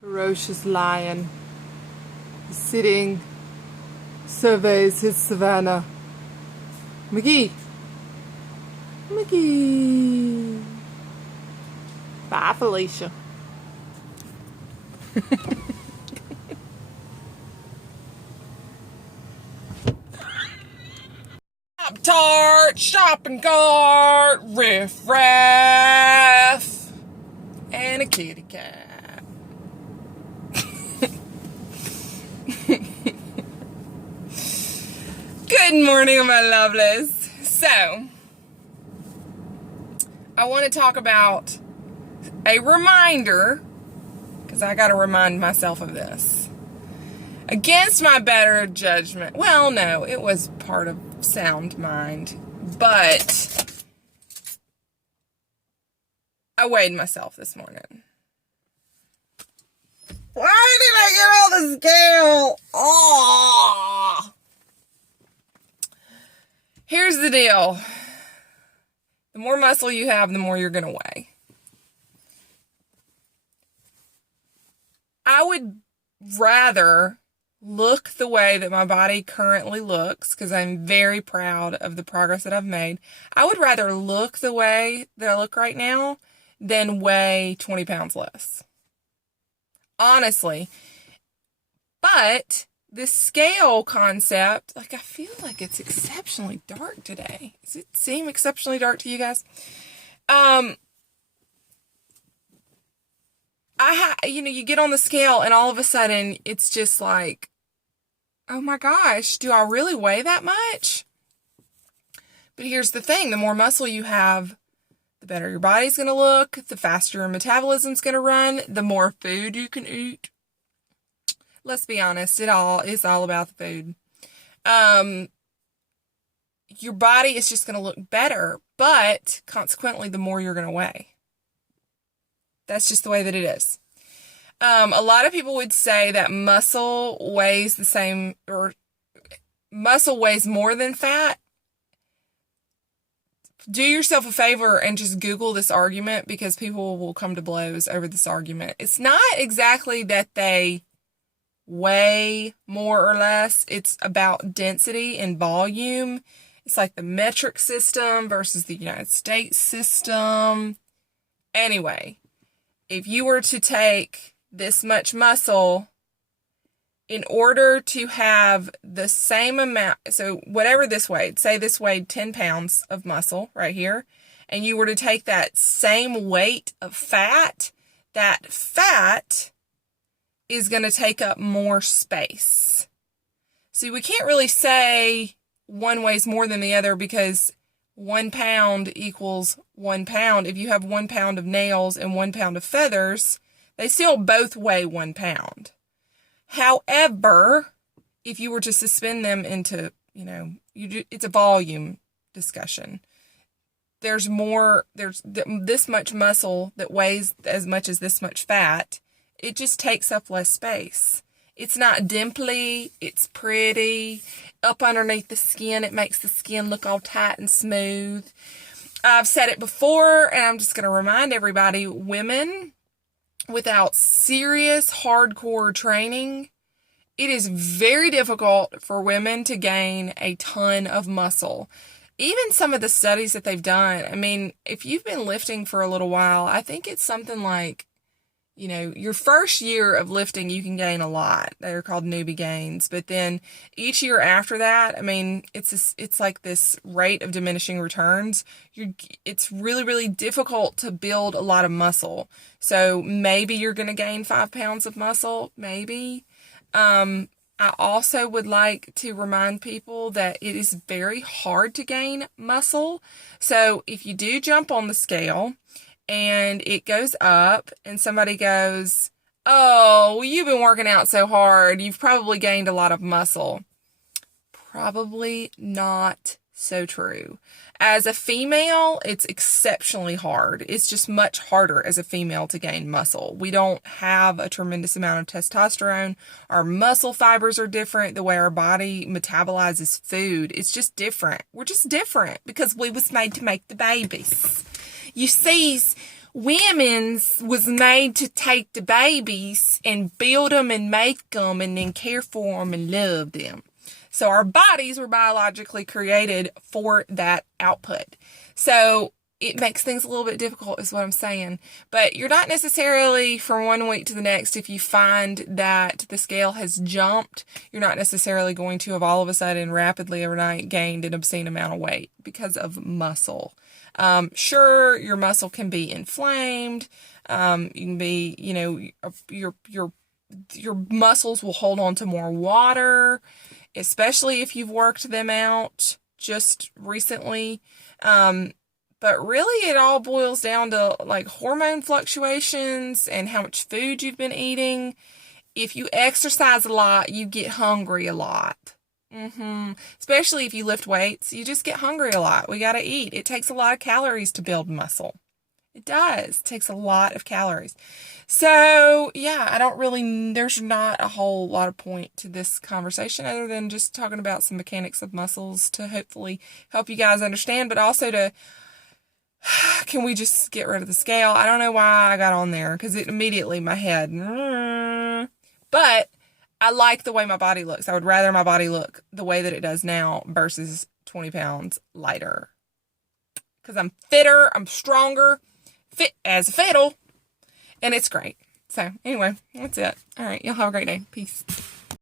Ferocious lion, sitting, surveys his savanna. McGee! McGee! Bye, Felicia. Pop-Tart, shopping cart, riff-raff, and a kitty cat. Good morning, my lovelies. So, I want to talk about a reminder, because I got to remind myself of this. Against my better judgment, well, no, it was part of sound mind, but I weighed myself this morning. Why did I get all the scale? Oh! Here's the deal. The more muscle you have, the more you're going to weigh. I would rather look the way that my body currently looks, because I'm very proud of the progress that I've made. I would rather look the way that I look right now than weigh 20 pounds less. Honestly. But this scale concept, like, I feel like it's exceptionally dark today. Does it seem exceptionally dark to you guys? You get on the scale and all of a sudden it's just like, oh my gosh, do I really weigh that much? But here's the thing, the more muscle you have, the better your body's going to look, the faster your metabolism's going to run, the more food you can eat. Let's be honest, it's all about the food. Your body is just going to look better, but consequently, the more you're going to weigh. That's just the way that it is. A lot of people would say that muscle weighs the same, or muscle weighs more than fat. Do yourself a favor and just Google this argument, because people will come to blows over this argument. It's not exactly that they weigh more or less. It's about density and volume. It's like the metric system versus the United States system. Anyway, if you were to take this much muscle, in order to have the same amount, so whatever this weighed, say this weighed 10 pounds of muscle right here, and you were to take that same weight of fat, that fat is going to take up more space. See, we can't really say one weighs more than the other, because 1 pound equals 1 pound. If you have 1 pound of nails and 1 pound of feathers, they still both weigh 1 pound. However, if you were to suspend them into, it's a volume discussion. There's this much muscle that weighs as much as this much fat. It just takes up less space. It's not dimply. It's pretty. Up underneath the skin, it makes the skin look all tight and smooth. I've said it before, and I'm just going to remind everybody, women without serious hardcore training, it is very difficult for women to gain a ton of muscle. Even some of the studies that they've done, I mean, if you've been lifting for a little while, I think it's something like, your first year of lifting, you can gain a lot. They're called newbie gains. But then each year after that, I mean, it's like this rate of diminishing returns. It's really, really difficult to build a lot of muscle. So maybe you're going to gain 5 pounds of muscle, maybe. I also would like to remind people that it is very hard to gain muscle. So if you do jump on the scale and it goes up and somebody goes, oh, well, you've been working out so hard, you've probably gained a lot of muscle. Probably not so true. As a female, it's exceptionally hard. It's just much harder as a female to gain muscle. We don't have a tremendous amount of testosterone. Our muscle fibers are different. The way our body metabolizes food, it's just different. We're just different because we was made to make the babies. You see, women's was made to take the babies and build them and make them and then care for them and love them. So our bodies were biologically created for that output. So it makes things a little bit difficult is what I'm saying. But you're not necessarily from one week to the next, if you find that the scale has jumped, you're not necessarily going to have all of a sudden rapidly overnight gained an obscene amount of weight because of muscle. Sure, your muscle can be inflamed. You can be, your muscles will hold on to more water, especially if you've worked them out just recently. But really it all boils down to like hormone fluctuations and how much food you've been eating. If you exercise a lot, you get hungry a lot. Especially if you lift weights, you just get hungry a lot. We got to eat. It takes a lot of calories to build muscle. It does. It takes a lot of calories. So, yeah, there's not a whole lot of point to this conversation other than just talking about some mechanics of muscles to hopefully help you guys understand, but also to, can we just get rid of the scale? I don't know why I got on there because it immediately, my head, but I like the way my body looks. I would rather my body look the way that it does now versus 20 pounds lighter. Because I'm fitter, I'm stronger, fit as a fiddle, and it's great. So, anyway, that's it. All right, y'all have a great day. Peace.